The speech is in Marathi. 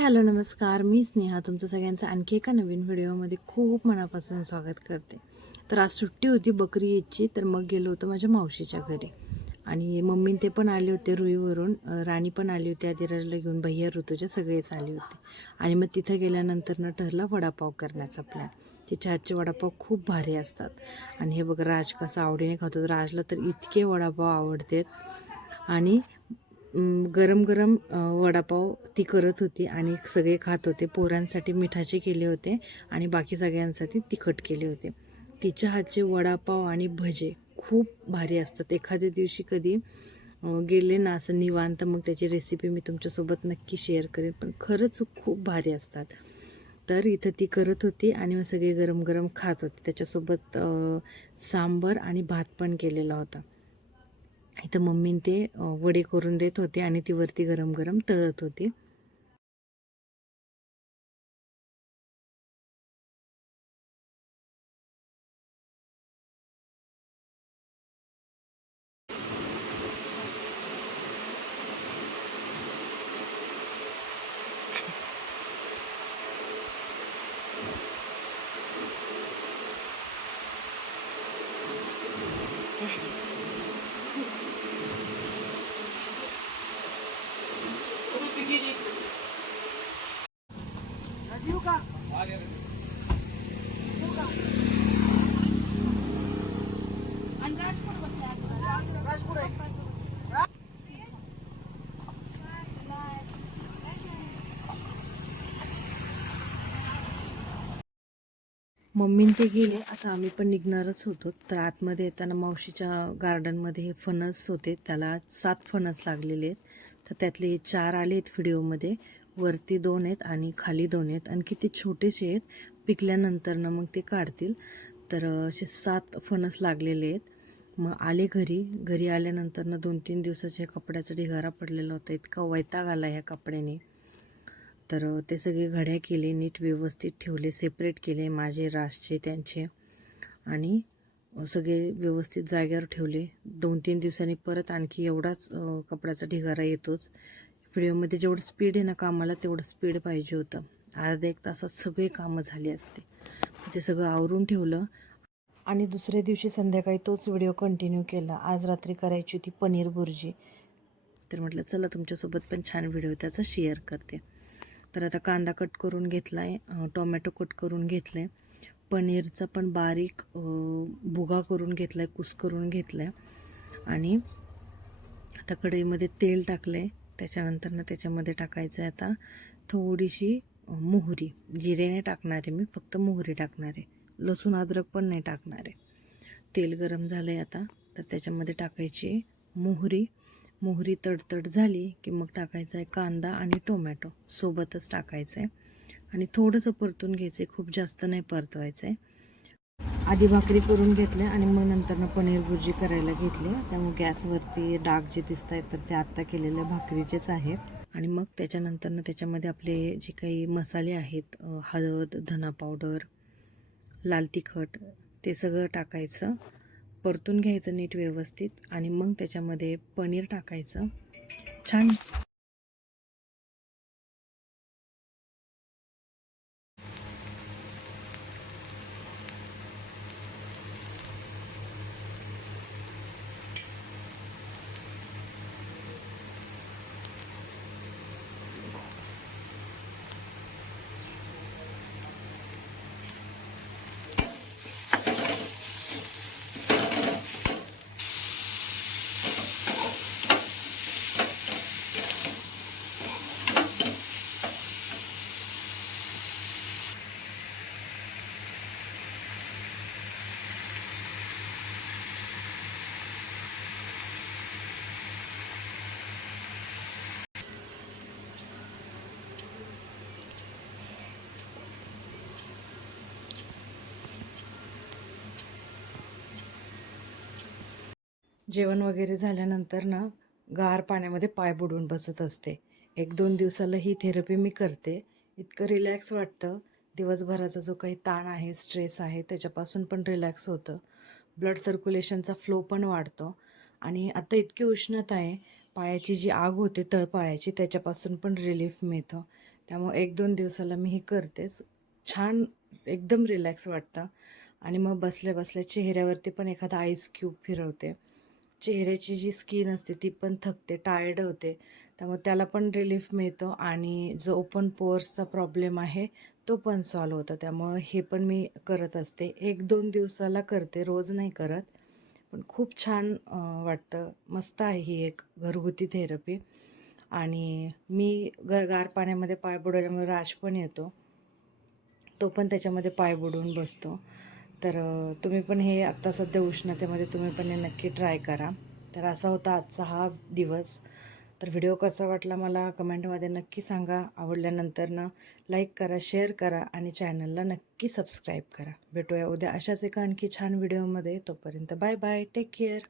हॅलो नमस्कार, मी स्नेहा तुमचं सगळ्यांचं आणखी एका नवीन व्हिडिओमध्ये खूप मनापासून स्वागत करते. तर आज सुट्टी होती बकरी ईदची, तर मग गेलो होतो माझ्या मावशीच्या घरी आणि मम्मी ते पण आले होते रुईवरून. राणी पण आली होती, आदिराजला घेऊन, भैया ऋतूचे सगळेच आले होते. आणि मग तिथं गेल्यानंतर ठरला वडापाव करण्याचा प्लॅन. तिच्या हातचे वडापाव खूप भारी असतात. आणि हे बघ राज कसं आवडीने खातो. राजला तर इतके वडापाव आवडतात आणि गरम गरम वडापाव ती करत होती आणि सगळे खात होते. पोरांसाठी मिठाचे केले होते आणि बाकी सगळ्यांसाठी तिखट केले होते. तिच्या हातचे वडापाव आणि भजे खूप भारी असतात. एखाद्या दिवशी कधी गेले ना असं निवांत, मग त्याची रेसिपी मी तुमच्यासोबत नक्की शेअर करेन. पण खरंच खूप भारी असतात. तर इथं ती करत होती आणि मग सगळे गरम गरम खात होते. त्याच्यासोबत सांबर आणि भात पण केलेला होता. इथं मम्मीन ते वडे करून देत होते आणि ती वरती गरम गरम तळत होती. मम्मीन ते गेले, आता आम्ही पण निघणारच होतो. तर आतमध्ये येताना मावशीच्या गार्डनमध्ये हे फणस होते, त्याला 7 फणस लागलेले आहेत. तर त्यातले 4 आले आहेत व्हिडिओमध्ये, वरती 2 आहेत आणि खाली 2 आहेत आणि किती छोटेसे आहेत. पिकल्यानंतर मग ते काढतील. तर असे 7 फणस लागलेले आहेत. मग आले घरी आल्यानंतर 2-3 दिवसाच्या कपड्याचा ढिगारा पडलेला होता. इतका वैताग आला ह्या कपड्याने. तर ते सगळे घड्या केले, नीट व्यवस्थित ठेवले, सेपरेट केले माझे, रासचे, त्यांचे, आणि सगळे व्यवस्थित जागेवर ठेवले. 2-3 दिवसांनी परत आणखी एवढाच कपड्याचा ढिगारा येतोच. व्हिडिओमध्ये जेवढं स्पीड आहे ना कामाला, तेवढं स्पीड पाहिजे होतं. अर्धा 1 तासात सगळे कामं झाली असते. ते सगळं आवरून ठेवलं आणि दुसऱ्या दिवशी संध्याकाळी तोच व्हिडिओ कंटिन्यू केला. आज रात्री करायची होती पनीर भुर्जी. तर म्हटलं चला तुमच्यासोबत पण छान व्हिडिओ त्याचा शेअर करते. तर आता कांदा कट करून घेतला आहे, टोमॅटो कट करून घेतलं आहे, पनीरचा पण बारीक भुगा करून घेतला आहे, कुस करून घेतला आहे. आणि आता कढईमध्ये तेल टाकलं आहे. त्याच्यानंतर त्याच्यामध्ये टाकायचं आहे आता थोडीशी मोहरी. जिरे नाही टाकणार आहे मी, फक्त मोहरी टाकणार आहे. लसूण अद्रक पण नाही टाकणार आहे. तेल गरम झालं आहे आता, तर त्याच्यामध्ये टाकायची मोहरी. मोहरी तडतड झाली की मग टाकायचं आहे कांदा आणि टोमॅटो सोबतच टाकायचं आहे आणि थोडंसं परतून घ्यायचं आहे, खूप जास्त नाही परतवायचं आहे. आधी भाकरी करून घेतल्या आणि मग नंतर पनीर भुर्जी करायला घेतली. त्यामुळे गॅसवरती डाग जे दिसत आहेत तर ते आत्ता केलेल्या भाकरीचेच आहेत. आणि मग त्याच्यानंतर त्याच्यामध्ये आपले जे काही मसाले आहेत, हळद, धना पावडर, लाल तिखट, ते सगळं टाकायचं, परतून घ्यायचं नीट व्यवस्थित आणि मग त्याच्यामध्ये पनीर टाकायचं. छान जेवण वगैरे झाल्यानंतर गार पाण्यामध्ये पाय बुडवून बसत असते. 1-2 दिवसाला ही थेरपी मी करते. इतकं रिलॅक्स वाटतं. दिवसभराचा जो काही ताण आहे, स्ट्रेस आहे, त्याच्यापासून पण रिलॅक्स होतं. ब्लड सर्क्युलेशनचा फ्लो पण वाढतो. आणि आता इतकी उष्णता आहे, पायाची जी आग होते तळपायाची, त्याच्यापासून पण रिलीफ मिळतं. त्यामुळे 1-2 दिवसाला मी हे करतेच. छान एकदम रिलॅक्स वाटतं आणि मग बसल्या-बसल्या चेहऱ्यावरती पण एखादा आईस क्यूब फिरवते. चेहऱ्याची जी स्किन असते ती पण थकते, टायर्ड होते. त्यामुळे त्याला पण रिलीफ मिळतो आणि जो ओपन पोअर्सचा प्रॉब्लेम आहे तो पण सॉल्व्ह होतो. त्यामुळं हे पण मी करत असते. 1-2 दिवसाला करते, रोज नाही करत. पण खूप छान वाटतं. मस्त आहे ही एक घरगुती थेरपी. आणि मी गार पाण्यामध्ये पाय बुडवल्यामुळे राज पण येतो. तो पण त्याच्यामध्ये पाय बुडवून बसतो. तर तुम्ही पण हे आत्ता सध्या उष्णतेमध्ये तुम्ही पण हे नक्की ट्राय करा. तर असा होता आजचा हा दिवस. तर व्हिडिओ कसा वाटला मला कमेंटमध्ये नक्की सांगा. आवडल्यानंतर लाईक करा, शेअर करा आणि चॅनलला नक्की सबस्क्राईब करा. भेटूया उद्या अशाच एका आणखी छान व्हिडिओमध्ये. तोपर्यंत बाय बाय, टेक केअर.